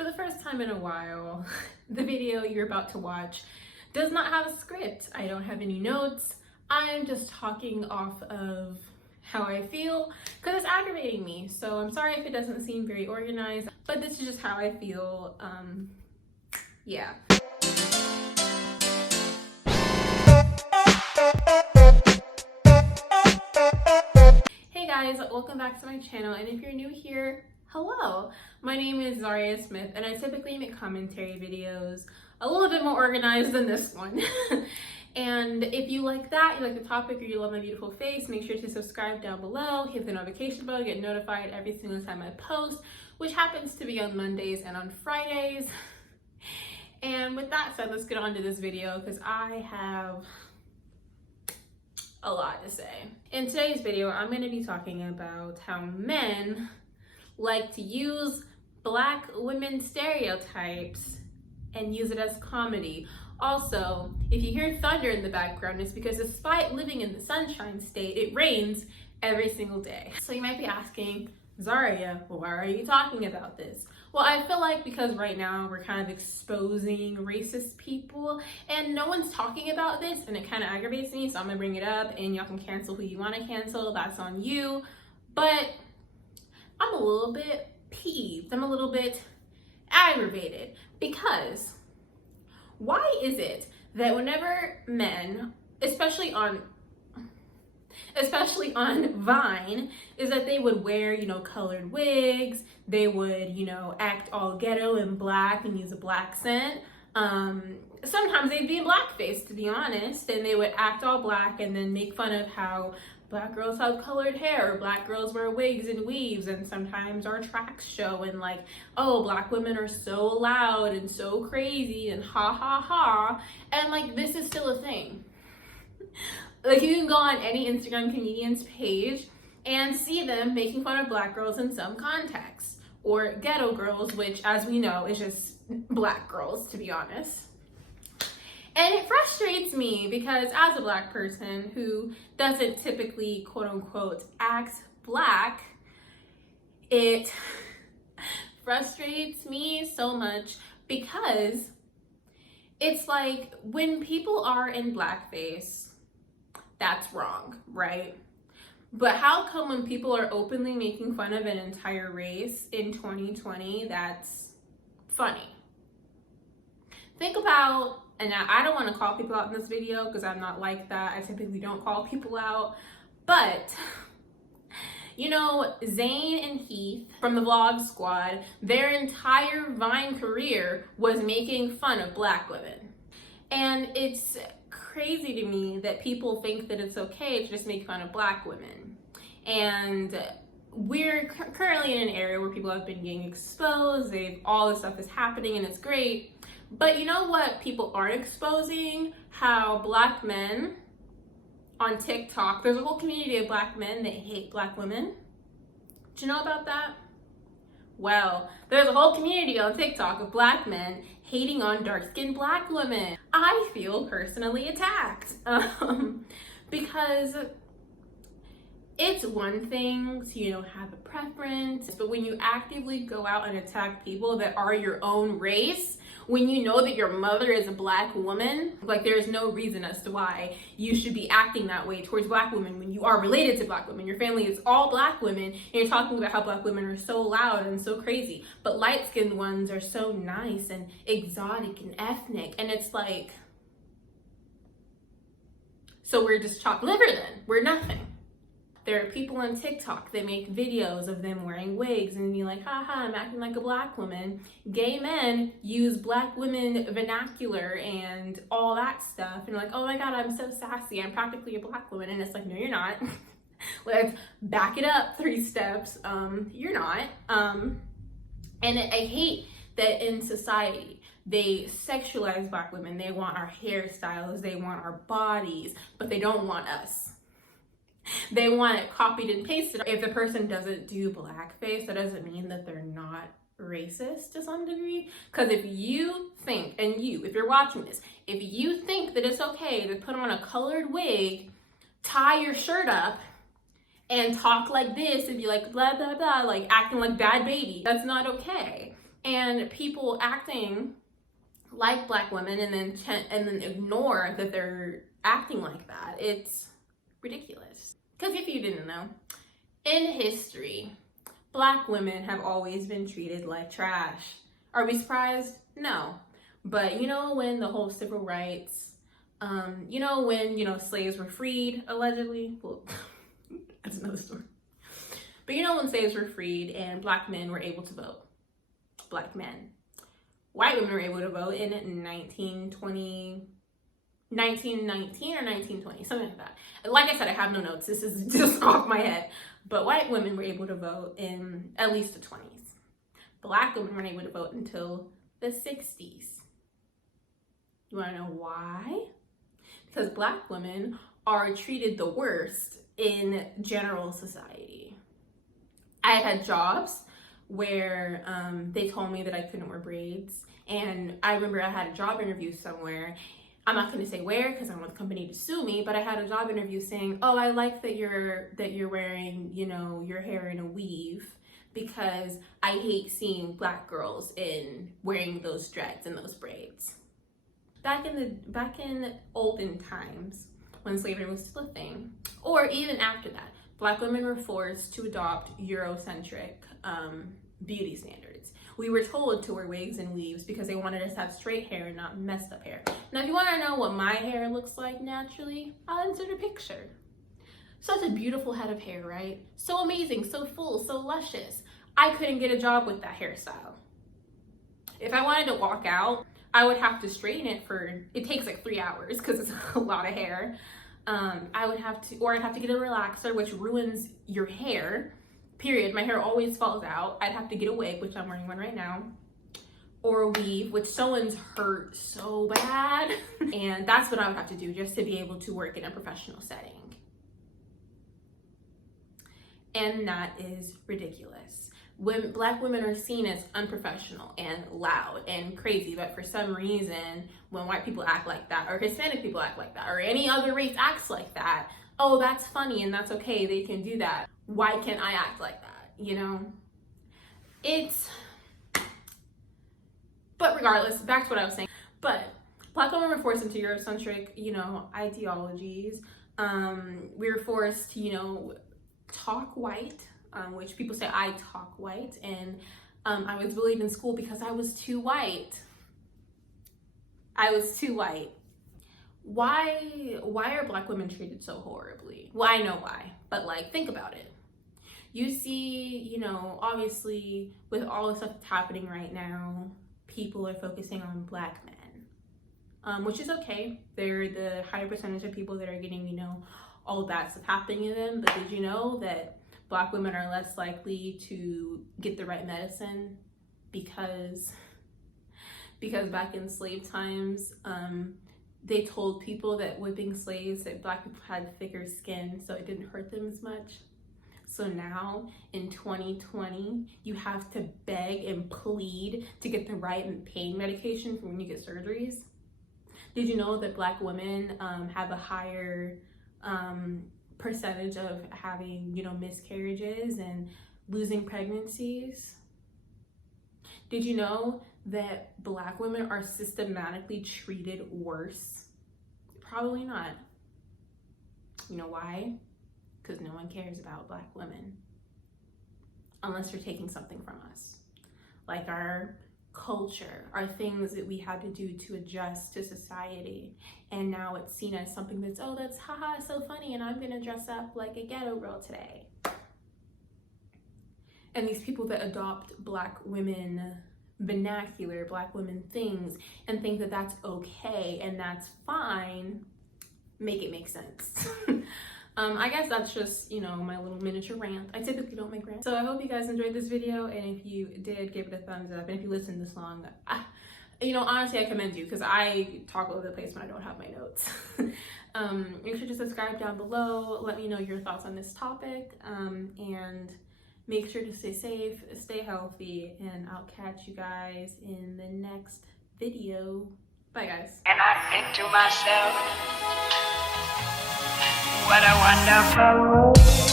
For the first time in a while, the video you're about to watch does not have a script. I don't have any notes. I'm just talking off of how I feel because it's aggravating me. So I'm sorry if it doesn't seem very organized, but this is just how I feel. Yeah. Hey guys, welcome back to my channel, and if you're new here, hello. My name is Zaria Smith, and I typically make commentary videos a little bit more organized than this one. And if you like that, you like the topic, or you love my beautiful face, make sure to subscribe down below, hit the notification bell, get notified every single time I post, which happens to be on Mondays and on Fridays. And with that said, let's get on to this video because I have a lot to say. In today's video, I'm going to be talking about how men like to use Black women stereotypes and use it as comedy. Also, if you hear thunder in the background, it's because despite living in the Sunshine State, it rains every single day. So you might be asking, Zaria, why are you talking about this? Well, I feel like because right now we're kind of exposing racist people and no one's talking about this, and it kind of aggravates me, so I'm gonna bring it up, and y'all can cancel who you want to cancel, that's on you. But I'm a little bit peeved, I'm a little bit aggravated, because why is it that whenever men, especially on Vine, is that they would wear, colored wigs, they would, act all ghetto and black and use a black scent. Sometimes they'd be in blackface, to be honest, and they would act all black and then make fun of how Black girls have colored hair, or Black girls wear wigs and weaves, and sometimes our tracks show and like, oh, Black women are so loud and so crazy and ha ha ha, and like this is still a thing. Like you can go on any Instagram comedian's page and see them making fun of Black girls in some context, or ghetto girls, which as we know is just Black girls, to be honest. And it frustrates me because as a Black person who doesn't typically quote unquote act Black, it frustrates me so much because it's like when people are in blackface, that's wrong, right? But how come when people are openly making fun of an entire race in 2020, that's funny? Think about, and I don't want to call people out in this video because I'm not like that. I typically don't call people out. But, Zane and Heath from the Vlog Squad, their entire Vine career was making fun of Black women. And it's crazy to me that people think that it's okay to just make fun of Black women. And we're currently in an area where people have been getting exposed, all this stuff is happening and it's great. But you know what people aren't exposing? How Black men on TikTok, there's a whole community of Black men that hate Black women. Do you know about that? Well, there's a whole community on TikTok of Black men hating on dark-skinned Black women. I feel personally attacked because it's one thing to, have a preference, but when you actively go out and attack people that are your own race, when you know that your mother is a Black woman, like there's no reason as to why you should be acting that way towards Black women when you are related to Black women. Your family is all Black women, and you're talking about how Black women are so loud and so crazy, but light-skinned ones are so nice and exotic and ethnic, and it's like, so we're just chopped liver then? We're nothing. There are people on TikTok that make videos of them wearing wigs and be like, haha, I'm acting like a Black woman. Gay men use Black women vernacular and all that stuff. And like, oh my God, I'm so sassy. I'm practically a Black woman. And it's like, no, you're not. Let's back it up 3 steps. You're not. And I hate that in society, they sexualize Black women. They want our hairstyles. They want our bodies, but they don't want us. They want it copied and pasted. If the person doesn't do blackface, that doesn't mean that they're not racist to some degree. Because if you think, if you're watching this, if you think that it's okay to put on a colored wig, tie your shirt up, and talk like this and be like blah, blah, blah, like acting like bad baby, that's not okay. And people acting like black women and then ignore that they're acting like that. It's ridiculous. Because if you didn't know, in history, black women have always been treated like trash. Are we surprised? No. But you know, when the whole civil rights, you know, when, you know, slaves were freed, allegedly, well, that's another story. But you know, when slaves were freed and black men were able to vote, black men, white women were able to vote in 1919 or 1920, something like that. Like I said, I have no notes. This is just off my head. But white women were able to vote in at least the 20s. Black women weren't able to vote until the 60s. You want to know why? Because black women are treated the worst in general society. I had jobs where they told me that I couldn't wear braids. And I remember I had a job interview somewhere. I'm not going to say where because I don't want the company to sue me, but I had a job interview saying, oh, I like that you're wearing, you know, your hair in a weave because I hate seeing black girls in wearing those dreads and those braids. Back in olden times when slavery was still a thing, or even after that, black women were forced to adopt eurocentric beauty standards. We were told to wear wigs and weaves because they wanted us to have straight hair and not messed up hair. Now, if you want to know what my hair looks like naturally, I'll insert a picture. Such a beautiful head of hair, right? So amazing, so full, so luscious. I couldn't get a job with that hairstyle. If I wanted to walk out, I would have to straighten it it takes like 3 hours because it's a lot of hair. I'd have to get a relaxer, which ruins your hair, period. My hair always falls out. I'd have to get a wig, which I'm wearing one right now, or a weave, which sew-ins hurt so bad. And that's what I would have to do just to be able to work in a professional setting. And that is ridiculous. When black women are seen as unprofessional and loud and crazy, but for some reason, when white people act like that, or Hispanic people act like that, or any other race acts like that, oh, that's funny and that's okay, they can do that. Why can't I act like that, you know? But regardless, back to what I was saying. But black women were forced into Eurocentric, you know, ideologies. We were forced to, you know, talk white, which people say I talk white, and I was bullied in school because I was too white. I was too white. Why are black women treated so horribly? Well, I know why, but like, think about it. You see, you know, obviously with all the stuff that's happening right now, people are focusing on black men, which is okay. They're the higher percentage of people that are getting, you know, all that stuff happening to them. But did you know that black women are less likely to get the right medicine because back in slave times, they told people that whipping slaves that black people had thicker skin, so it didn't hurt them as much. So now in 2020, you have to beg and plead to get the right pain medication for when you get surgeries. Did you know that black women have a higher percentage of having, you know, miscarriages and losing pregnancies? Did you know that black women are systematically treated worse? Probably not. You know why? Because no one cares about black women unless you're taking something from us, like our culture, our things that we had to do to adjust to society. And now it's seen as something that's, oh, that's haha, so funny, and I'm gonna dress up like a ghetto girl today. And these people that adopt black women vernacular, black women things, and think that that's okay and that's fine, make it make sense. I guess that's just, you know, my little miniature rant. I typically don't make rants. So I hope you guys enjoyed this video, and if you did, give it a thumbs up. And if you listened this long, you know, honestly, I commend you, because I talk all over the place when I don't have my notes. Make sure to subscribe down below. Let me know your thoughts on this topic, and make sure to stay safe, stay healthy, and I'll catch you guys in the next video. Bye, guys. And I think to myself, what a wonderful world.